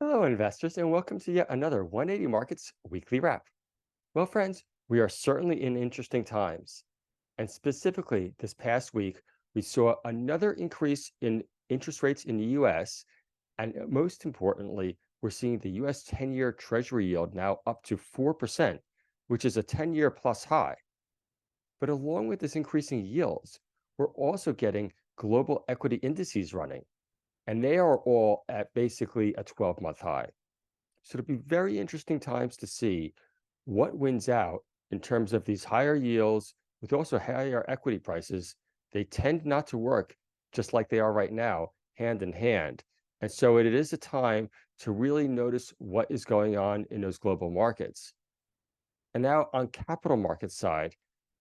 Hello, investors, and welcome to yet another 180 Markets weekly wrap. Well, friends, we are certainly in interesting times. And specifically, this past week, we saw another increase in interest rates in the US. And most importantly, we're seeing the US 10-year Treasury yield now up to 4%, which is a 10-year plus high. But along with this increasing yields, we're also getting global equity indices running, and they are all at basically a 12-month high. So it'll be very interesting times to see what wins out in terms of these higher yields with also higher equity prices. They tend not to work just like they are right now, hand in hand. And so it is a time to really notice what is going on in those global markets. And now on capital market side,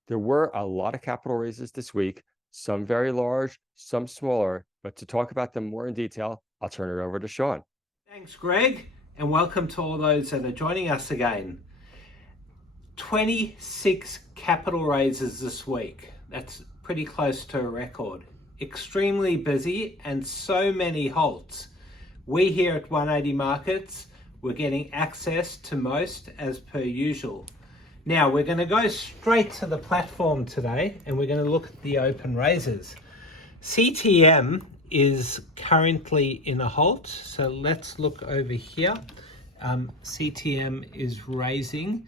there were a lot of capital raises this week, some very large, some smaller. But to talk about them more in detail, I'll turn it over to Sean. Thanks, Greg, and welcome to all those that are joining us again. 26 capital raises this week. That's pretty close to a record. Extremely busy and so many halts. We here at 180 Markets, we're getting access to most as per usual. Now, we're going to go straight to the platform today and we're going to look at the open raises. CTM is currently in a halt, so let's look over here. CTM is raising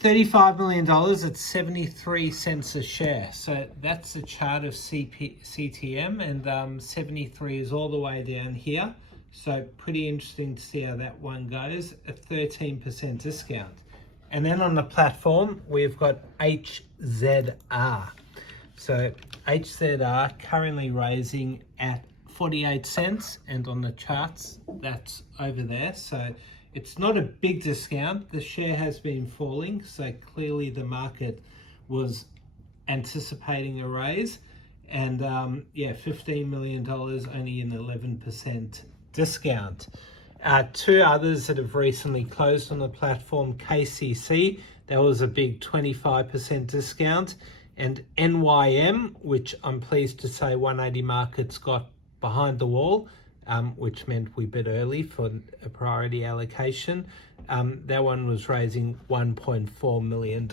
$35 million at 73 cents a share. So that's the chart of CTM, and 73 is all the way down here. So pretty interesting to see how that one goes, a 13% discount. And then on the platform, we've got HZR. So HZR currently raising at 48 cents, and on the charts, that's over there. So it's not a big discount. The share has been falling, so clearly the market was anticipating a raise. And $15 million, only an 11% discount. Two others that have recently closed on the platform, KCC, that was a big 25% discount. And NYM, which I'm pleased to say 180 Markets got behind the wall, which meant we bid early for a priority allocation. That one was raising $1.4 million.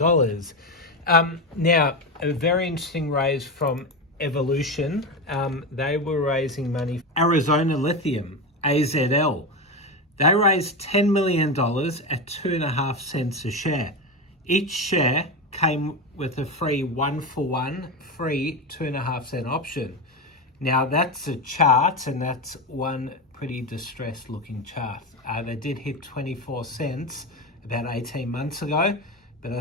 Now, a very interesting raise from Evolution. They were raising money. Arizona Lithium, AZL. They raised $10 million at 2.5 cents a share. Each share came with a free 1-for-1 free 2.5 cent option. Now that's a chart, and that's one pretty distressed looking chart. They did hit 24 cents about 18 months ago, but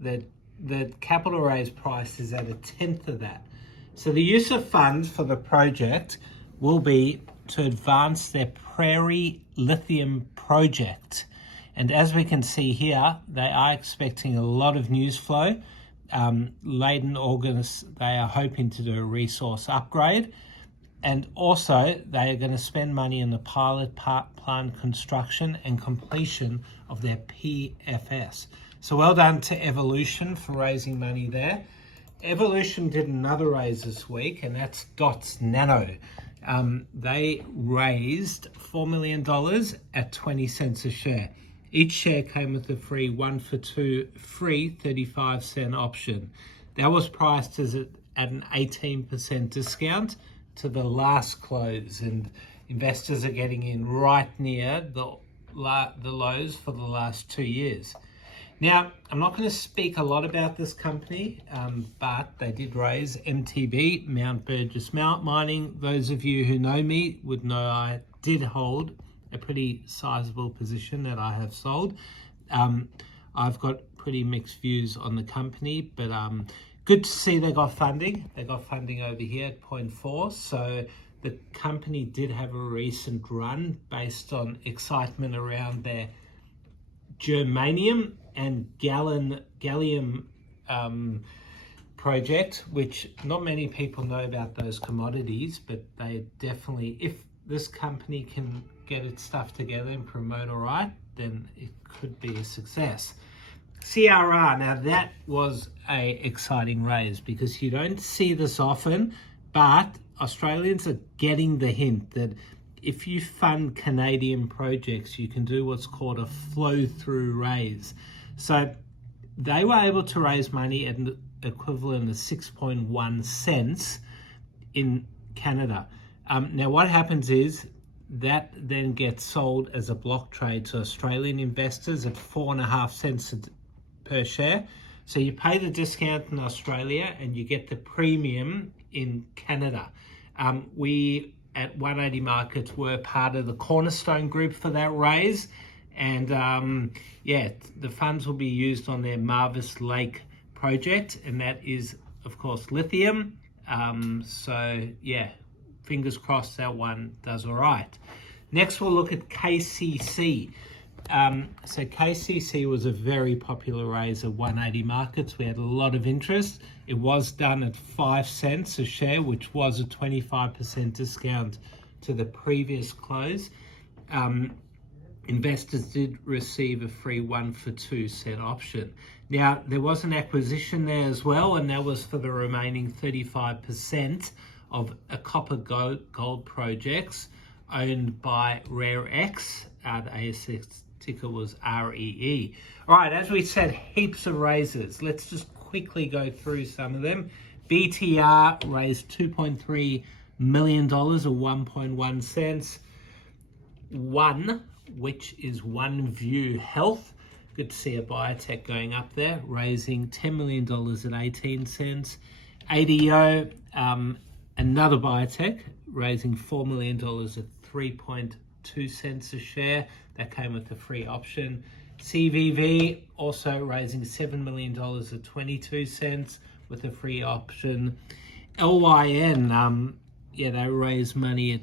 the capital raise price is at a tenth of that. So the use of funds for the project will be to advance their Prairie Lithium project. And as we can see here, they are expecting a lot of news flow. Late in August, they are hoping to do a resource upgrade. And also, they are going to spend money in the pilot plant construction and completion of their PFS. So well done to Evolution for raising money there. Evolution did another raise this week, and that's Dots Nano. They raised $4 million at 20 cents a share. Each share came with a free 1-for-2 free 35 cent option. That was priced at an 18% discount to the last close, and investors are getting in right near the lows for the last 2 years. Now, I'm not going to speak a lot about this company, but they did raise MTB, Mount Burgess Mining. Those of you who know me would know I did hold a pretty sizable position that I have sold. I've got pretty mixed views on the company, but good to see they got funding. They got funding over here at 0.4. So the company did have a recent run based on excitement around their germanium and gallium project, which not many people know about those commodities, but they definitely, if this company can get its stuff together and promote all right, then it could be a success. CRR, now that was a exciting raise because you don't see this often, but Australians are getting the hint that if you fund Canadian projects, you can do what's called a flow-through raise. So they were able to raise money at an equivalent of 6.1 cents in Canada. Now what happens is that then gets sold as a block trade to Australian investors at 4.5 cents per share. So you pay the discount in Australia and you get the premium in Canada. We at 180 Markets were part of the cornerstone group for that raise. And the funds will be used on their Marvis Lake project. And that is, of course, lithium. Fingers crossed that one does all right. Next, we'll look at KCC. So KCC was a very popular raise at 180 Markets. We had a lot of interest. It was done at 5 cents a share, which was a 25% discount to the previous close. Investors did receive a free 1-for-2 set option. Now, there was an acquisition there as well, and that was for the remaining 35% of a copper gold projects owned by RareX. The ASX ticker was REE. All right, as we said, heaps of raises. Let's just quickly go through some of them. BTR raised $2.3 million or 1.1 cents. Which is OneView Health. Good to see a biotech going up there, raising $10 million at 18 cents. ADO, another biotech, raising $4 million at 3.2 cents a share. That came with a free option. CVV also raising $7 million at 22 cents with a free option. LYN, they raised money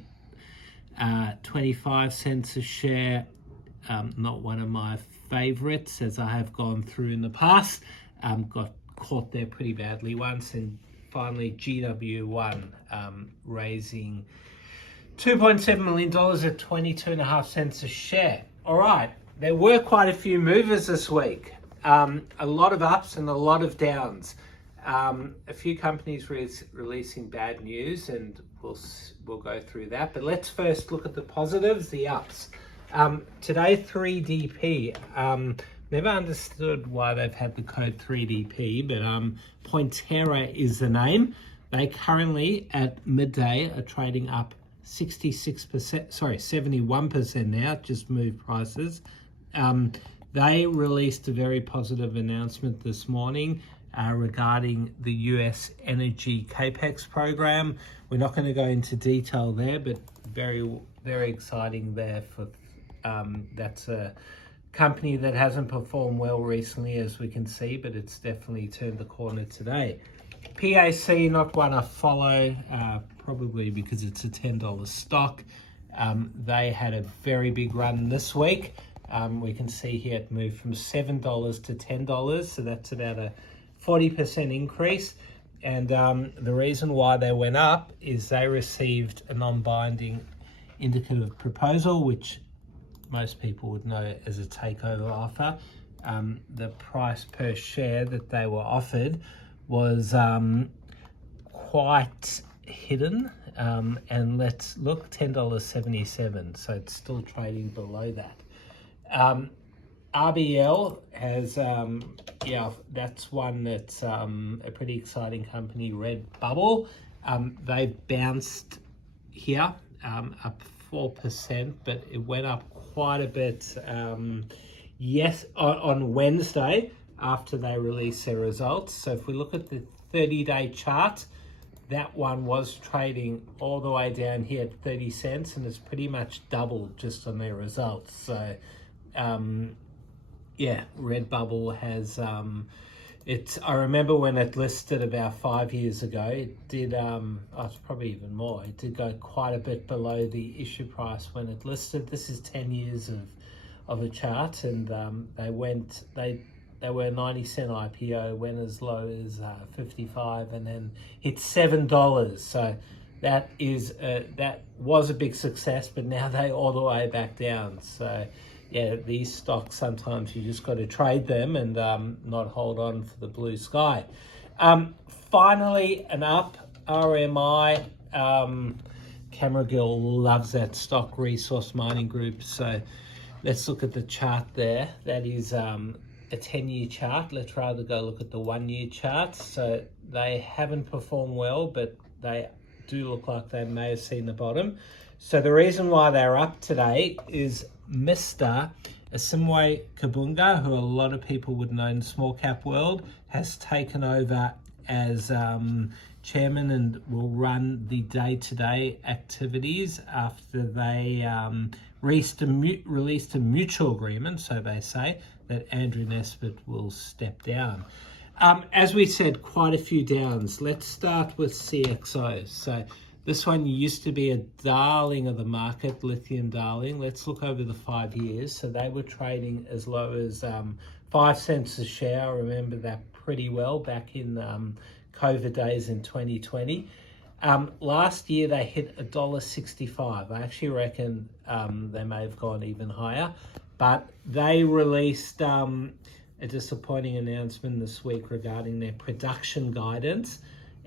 at 25 cents a share. Not one of my favorites, as I have gone through in the past. Got caught there pretty badly once. And finally, GW1 raising $2.7 million at 22.5 cents a share. All right, there were quite a few movers this week. A lot of ups and a lot of downs. A few companies releasing bad news, and we'll go through that. But let's first look at the positives, the ups. Today, 3DP. Never understood why they've had the code 3DP, but Pointera is the name. They currently at midday are trading up 71% now, just moved prices. They released a very positive announcement this morning regarding the US energy capex program. We're not going to go into detail there, but very, very exciting there. For that's a company that hasn't performed well recently, as we can see, but it's definitely turned the corner today. PAC, not one I follow, probably because it's a $10 stock. They had a very big run this week. We can see here it moved from $7 to $10, so that's about a 40% increase. And the reason why they went up is they received a non-binding indicative proposal, which most people would know as a takeover offer. The price per share that they were offered was quite hidden, and let's look, $10.77, so it's still trading below that. RBL has, that's one that's a pretty exciting company, Redbubble. They bounced here up 4%, but it went up quite a bit on Wednesday after they released their results. So if we look at the 30-day chart, that one was trading all the way down here at 30 cents, and it's pretty much doubled just on their results. So Redbubble has I remember when it listed about 5 years ago, it did it's probably even more, it did go quite a bit below the issue price when it listed. This is 10 years of a chart, and they were 90-cent IPO, went as low as 55, and then hit $7. So that was a big success, but now they're all the way back down. So yeah, these stocks, sometimes you just got to trade them and not hold on for the blue sky. Finally, an up, RMI, Cameragill loves that stock, Resource Mining Group. So let's look at the chart there. That is a 10-year chart. Let's rather go look at the 1-year chart. So they haven't performed well, but they do look like they may have seen the bottom. So the reason why they're up today is Mr. Asimwe Kabunga, who a lot of people would know in the small cap world, has taken over as chairman and will run the day-to-day activities after they released a mutual agreement, so they say, that Andrew Nesbitt will step down. As we said, quite a few downs. Let's start with CXO. So this one used to be a darling of the market, lithium darling. Let's look over the 5 years. So they were trading as low as 5 cents a share. I remember that pretty well back in COVID days in 2020. Last year they hit $1.65. I actually reckon they may have gone even higher, but they released a disappointing announcement this week regarding their production guidance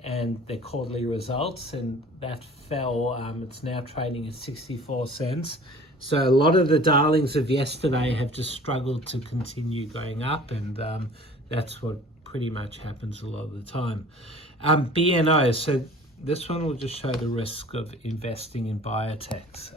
and their quarterly results, and that fell. It's now trading at 64 cents. So a lot of the darlings of yesterday have just struggled to continue going up, and that's what pretty much happens a lot of the time. BNO, so this one will just show the risk of investing in biotechs.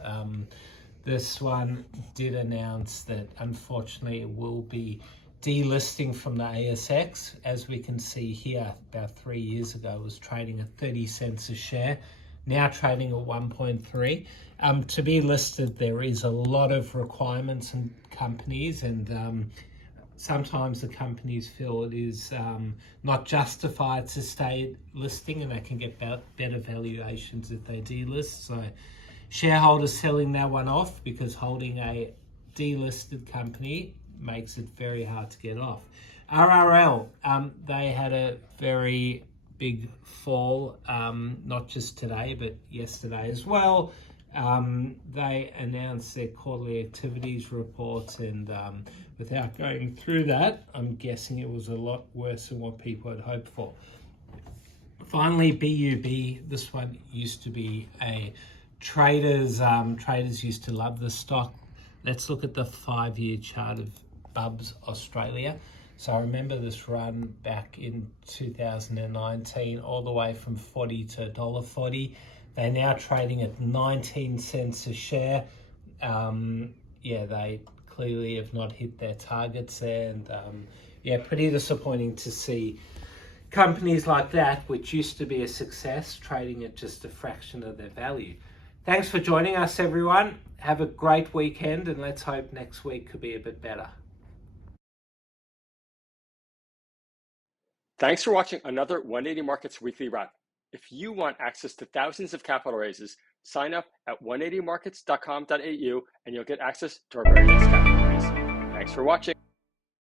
This one did announce that unfortunately it will be delisting from the ASX. As we can see here, about 3 years ago, it was trading at 30 cents a share, now trading at 1.3. To be listed, there is a lot of requirements and companies, and sometimes the companies feel it is not justified to stay listing, and they can get better valuations if they delist. So shareholders selling that one off, because holding a delisted company makes it very hard to get off. RRL, they had a very big fall, not just today, but yesterday as well. They announced their quarterly activities reports, and without going through that, I'm guessing it was a lot worse than what people had hoped for. Finally, BUB, this one used to be a traders used to love the stock. Let's look at the 5-year chart of Bubs Australia. So I remember this run back in 2019, all the way from 40 to $1.40. They're now trading at 19 cents a share. They clearly have not hit their targets there, and pretty disappointing to see companies like that, which used to be a success, trading at just a fraction of their value. Thanks for joining us, everyone. Have a great weekend, and let's hope next week could be a bit better. Thanks for watching another 180 Markets Weekly Wrap. If you want access to thousands of capital raises, sign up at 180markets.com.au and you'll get access to our very next capital raise. Thanks for watching.